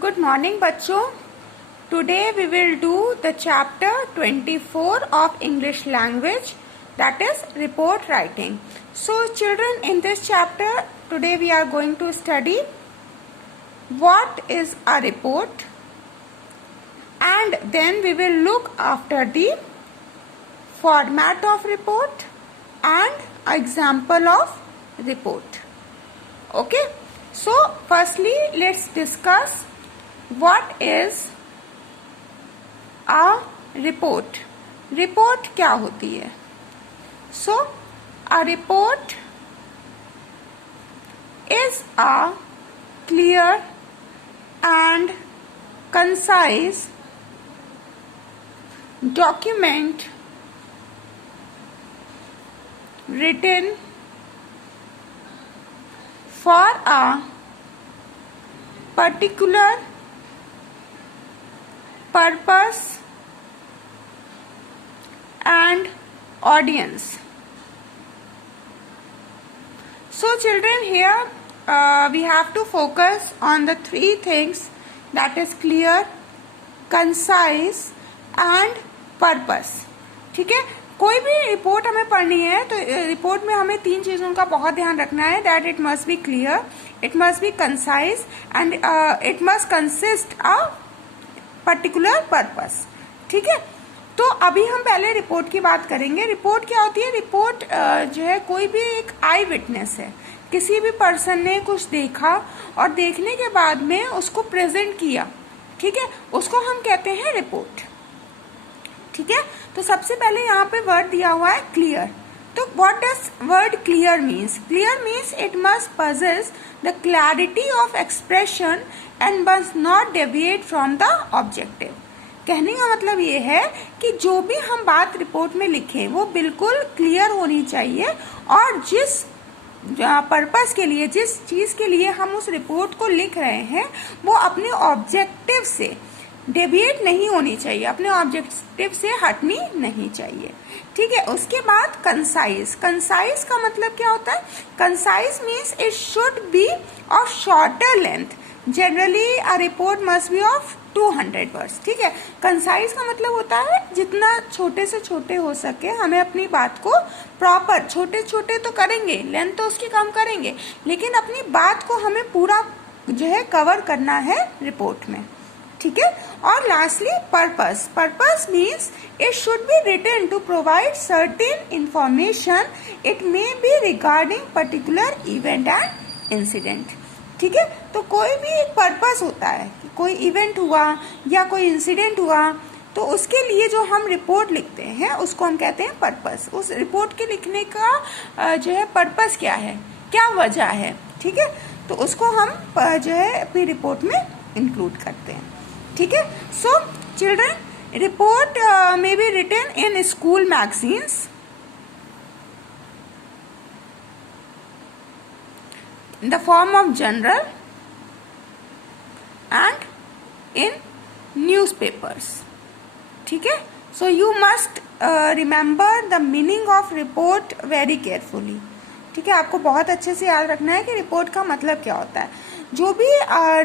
Good morning बच्चों. Today we will do the chapter 24 of English language, that is report writing. So children, in this chapter today we are going to study what is a report, and then we will look after the format of report and example of report. Okay, so firstly let's discuss what is a report. Report क्या होती है? So a report is a clear and concise document written for a particular purpose and audience. So children, here we have to focus on the three things, that is clear, concise and purpose. ठीक है, कोई भी report हमें पढ़नी है तो report में हमें तीन चीजों का बहुत ध्यान रखना है. That it must be clear, it must be concise and it must consist a particular purpose. ठीक है, तो अभी हम पहले रिपोर्ट की बात करेंगे. रिपोर्ट क्या होती है? रिपोर्ट जो है कोई भी एक आई विटनेस है, किसी भी पर्सन ने कुछ देखा और देखने के बाद में उसको प्रेजेंट किया. ठीक है, उसको हम कहते हैं रिपोर्ट. ठीक है, तो सबसे पहले यहाँ पे वर्ड दिया हुआ है क्लियर. तो what does word clear means? Clear means it must possess the clarity of expression and must not deviate from the objective. कहने का मतलब ये है कि जो भी हम बात रिपोर्ट में लिखें वो बिल्कुल क्लियर होनी चाहिए और जिस पर्पस के लिए, जिस चीज के लिए हम उस रिपोर्ट को लिख रहे हैं वो अपने ऑब्जेक्टिव से डेविएट नहीं होनी चाहिए, अपने ऑब्जेक्टिव से हटनी नहीं चाहिए. ठीक है, उसके बाद कंसाइज. कंसाइज का मतलब क्या होता है? Concise means it should B of shorter length. Generally a report must be of 200 words. ठीक है, कंसाइज का मतलब होता है जितना छोटे से छोटे हो सके हमें अपनी बात को प्रॉपर, छोटे छोटे तो करेंगे, लेंथ तो उसकी कम करेंगे, लेकिन अपनी बात को हमें पूरा जो है कवर करना है रिपोर्ट में. ठीक है, और lastly purpose. Purpose means it should be written to provide certain information. It may be regarding particular event and incident. ठीक है, तो कोई भी एक पर्पस होता है, कोई इवेंट हुआ या कोई इंसिडेंट हुआ तो उसके लिए जो हम रिपोर्ट लिखते हैं उसको हम कहते हैं पर्पस. उस रिपोर्ट के लिखने का जो है पर्पस क्या है, क्या वजह है. ठीक है, तो उसको हम जो है अपनी रिपोर्ट में इंक्लूड करते हैं. ठीक है, so children, report may be written in school magazines, in the form of journal and in newspapers. ठीक है, so you must remember the meaning of report very carefully. ठीक है, आपको बहुत अच्छे से याद रखना है कि रिपोर्ट का मतलब क्या होता है. जो भी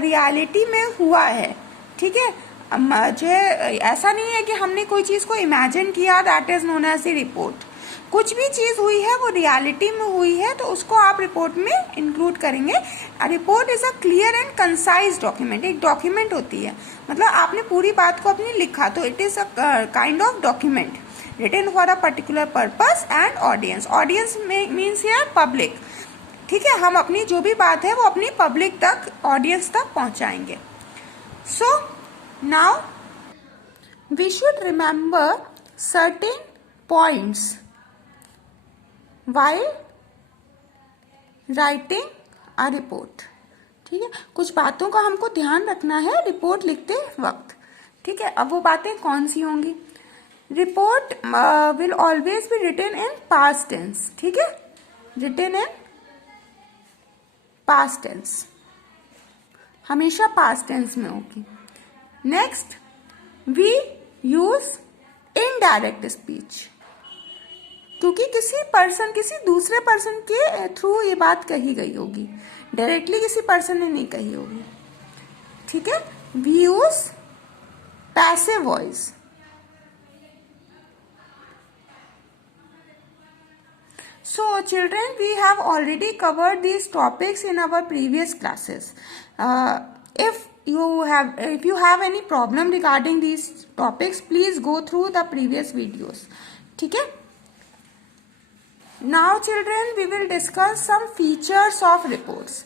रियलिटी में हुआ है, ठीक है, जो ऐसा नहीं है कि हमने कोई चीज को इमेजिन किया, that is known as the report. कुछ भी चीज हुई है वो रियलिटी में हुई है तो उसको आप रिपोर्ट में इंक्लूड करेंगे. Report is a clear and concise document. एक डॉक्यूमेंट होती है, मतलब आपने पूरी बात को अपनी लिखा तो it is a kind of document written for a particular purpose and audience. Audience means here public. ठीक है, हम अपनी जो भी बात है वो अपनी पब्लिक तक, ऑडियंस तक पहुंचाएंगे. So now we should remember certain points while writing a report. ठीक है, कुछ बातों का हमको ध्यान रखना है रिपोर्ट लिखते वक्त. ठीक है, अब वो बातें कौन सी होंगी? Report will always be written in past tense. ठीक है, रिटन इन पास्ट टेंस, हमेशा पास्ट टेंस में होगी. Next, we use indirect speech. क्योंकि किसी दूसरे पर्सन के थ्रू ये बात कही गई होगी, डायरेक्टली किसी पर्सन ने नहीं कही होगी. ठीक है, we use passive voice. So children, we have already covered these topics in our previous classes. If you have any problem regarding these topics, please go through the previous videos. ठीक है? Now children, we will discuss some features of reports.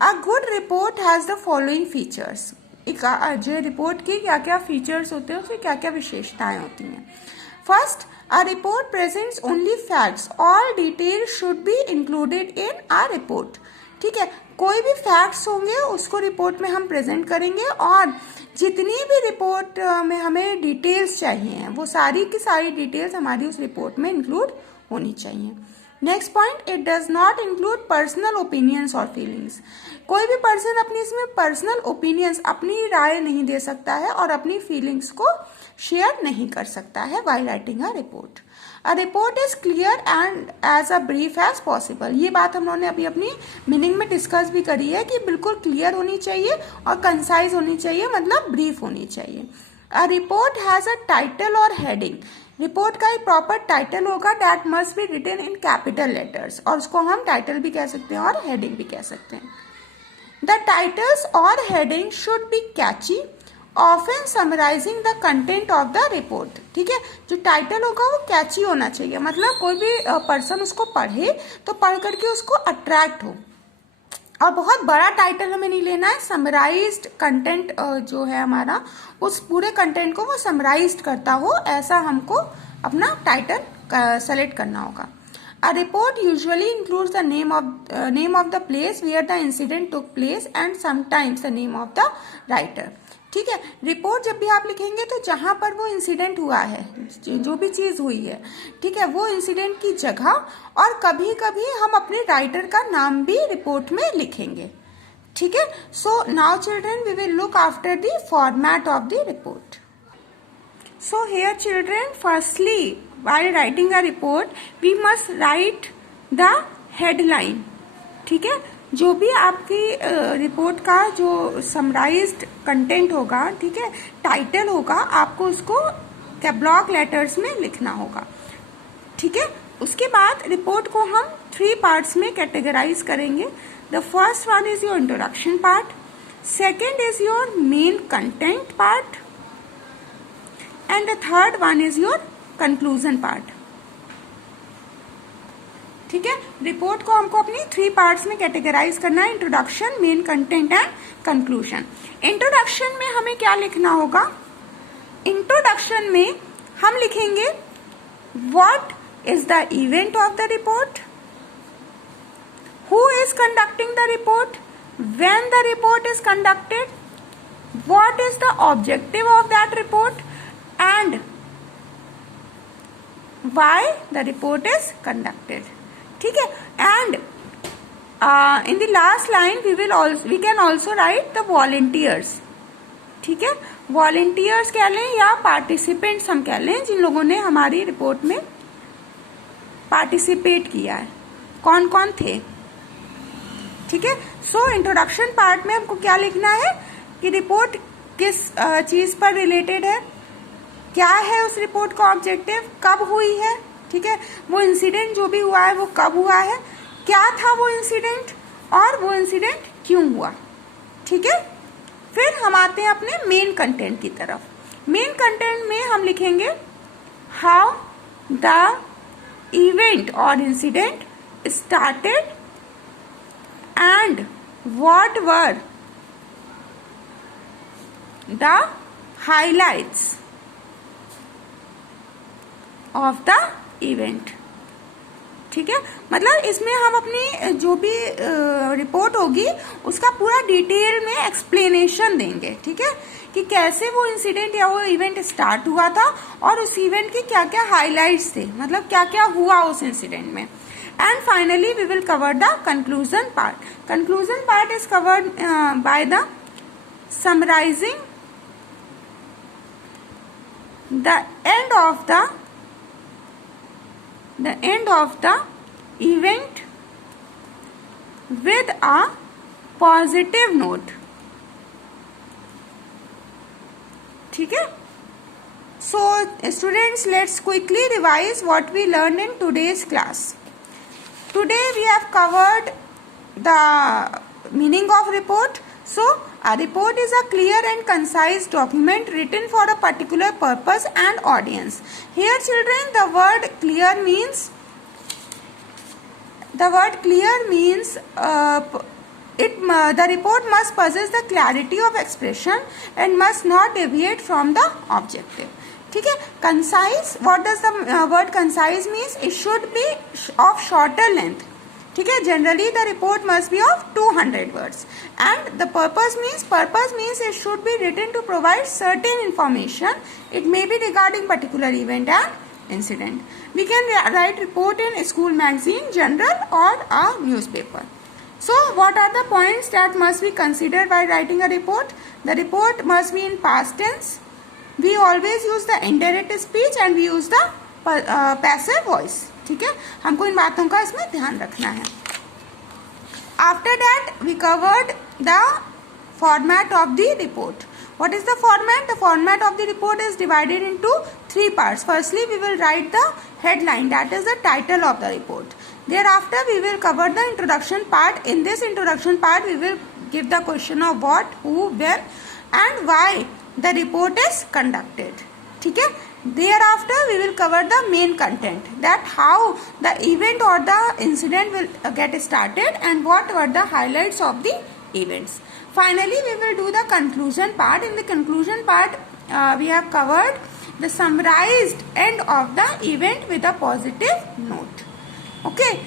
A good report has the following features. जो report की क्या क्या features होते हैं, उसमें क्या क्या विशेषताएं होती हैं. First, a report presents only facts. All details should be included in a report. ठीक है, कोई भी फैक्ट्स होंगे उसको रिपोर्ट में हम प्रेजेंट करेंगे और जितनी भी रिपोर्ट में हमें डिटेल्स चाहिए वो सारी की सारी डिटेल्स हमारी उस रिपोर्ट में इंक्लूड होनी चाहिए. Next point, it does not include personal opinions और फीलिंग्स. कोई भी पर्सन अपनी इसमें पर्सनल ओपिनियंस, अपनी राय नहीं दे सकता है और अपनी फीलिंग्स को शेयर नहीं कर सकता है while writing a report. A report is clear and as a brief as possible. ये बात हम लोगों ने अभी अपनी मीनिंग में डिस्कस भी करी है कि बिल्कुल क्लियर होनी चाहिए और कंसाइज होनी चाहिए, मतलब ब्रीफ होनी चाहिए. A report has a title or heading. रिपोर्ट का एक प्रॉपर टाइटल होगा, that must be written in capital letters, और उसको हम टाइटल भी कह सकते हैं और हेडिंग भी कह सकते हैं. द टाइटल्स और heading should be catchy, often summarising the content of the report. ठीक है, जो टाइटल होगा वो कैची होना चाहिए, मतलब कोई भी पर्सन उसको पढ़े तो पढ़ करके उसको अट्रैक्ट हो. और बहुत बड़ा टाइटल हमें नहीं लेना है, समराइज्ड कंटेंट जो है हमारा, उस पूरे कंटेंट को वो समराइज्ड करता हो, ऐसा हमको अपना टाइटल सेलेक्ट करना होगा. A report usually includes the name of the place where the incident took place and sometimes the name of the writer. ठीक है, रिपोर्ट जब भी आप लिखेंगे तो जहां पर वो इंसिडेंट हुआ है, जो भी चीज हुई है, ठीक है, वो इंसिडेंट की जगह और कभी कभी हम अपने राइटर का नाम भी रिपोर्ट में लिखेंगे. ठीक है, so now children we will look after the format of the report. So here children, firstly while writing a report we must write the headline. ठीक है, जो भी आपकी रिपोर्ट का जो समराइज्ड कंटेंट होगा, ठीक है, टाइटल होगा, आपको उसको क्या ब्लॉक लेटर्स में लिखना होगा. ठीक है, उसके बाद रिपोर्ट को हम 3 पार्ट्स में कैटेगराइज करेंगे. The first one is your introduction part, second is your main content part, and the third one is your conclusion part. ठीक है, रिपोर्ट को हमको अपनी 3 पार्ट्स में कैटेगराइज करना है, introduction, main content and conclusion. Introduction में हमें क्या लिखना होगा? इंट्रोडक्शन में हम लिखेंगे what is the event of the report, who is conducting the report, when the report is conducted, what is the objective of that report and why the report is conducted. ठीक है, and in the last line we can also write the volunteers. ठीक है, volunteers कह लें या participants हम कह लें, जिन लोगों ने हमारी रिपोर्ट में पार्टिसिपेट किया है, कौन कौन थे. ठीक है, सो इंट्रोडक्शन पार्ट में हमको क्या लिखना है कि रिपोर्ट किस चीज पर रिलेटेड है, क्या है उस रिपोर्ट का ऑब्जेक्टिव, कब हुई है, ठीक है, वो इंसिडेंट जो भी हुआ है वो कब हुआ है, क्या था वो इंसिडेंट और वो इंसिडेंट क्यों हुआ. ठीक है, फिर हम आते हैं अपने मेन कंटेंट की तरफ. मेन कंटेंट में हम लिखेंगे हाउ द इवेंट और incident started and what were the highlights of the event. ठीक है, मतलब इसमें हम अपनी जो भी रिपोर्ट होगी उसका पूरा डिटेल में एक्सप्लेनेशन देंगे. ठीक है, कि कैसे वो इंसिडेंट या वो इवेंट स्टार्ट हुआ था और उस इवेंट के क्या क्या हाइलाइट्स थे, मतलब क्या क्या हुआ उस इंसिडेंट में. And finally we will cover the conclusion part. Conclusion part is covered by the summarising the end of the event with a positive note. ठीक है. So students, let's quickly revise what we learned in today's class. Today we have covered the meaning of report. So a report is a clear and concise document written for a particular purpose and audience. Here children, the word clear means the report must possess the clarity of expression and must not deviate from the objective. ठीक है. Concise, what does the word concise means? It should be of shorter length. ठीक है. Generally the report must be of 200 words. And the purpose means it should be written to provide certain information. It may be regarding particular event and incident. We can write report in school magazine, journal or a newspaper. So what are the points that must be considered by writing a report? The report must be in past tense. We always use the indirect speech and we use the passive voice. ठीक है. हमको इन बातों का इसमें ध्यान रखना है. After that we covered the format of the report. What is the format? The format of the report is divided into 3 parts. Firstly, we will write the headline, that is the title of the report. Thereafter, we will cover the introduction part. In this introduction part, we will give the question of what, who, where and why the report is conducted. ठीक है. Thereafter, we will cover the main content, that how the event or the incident will get started and what were the highlights of the events. Finally, we will do the conclusion part. In the conclusion part, we have covered the summarized end of the event with a positive note. Okay.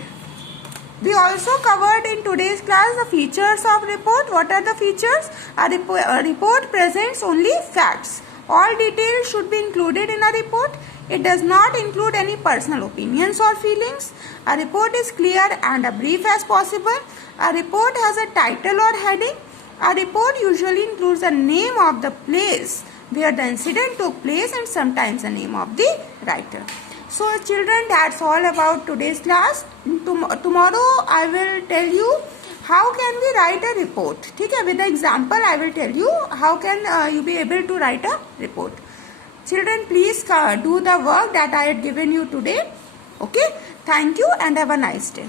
We also covered in today's class the features of report. What are the features? A report presents only facts. All details should be included in a report. It does not include any personal opinions or feelings. A report is clear and brief as possible. A report has a title or heading. A report usually includes the name of the place where the incident took place and sometimes the name of the writer. So children, that's all about today's class. Tomorrow I will tell you how can we write a report. ठीक है. With the example I will tell you how can you be able to write a report. Children, please do the work that I had given you today. Okay. Thank you and have a nice day.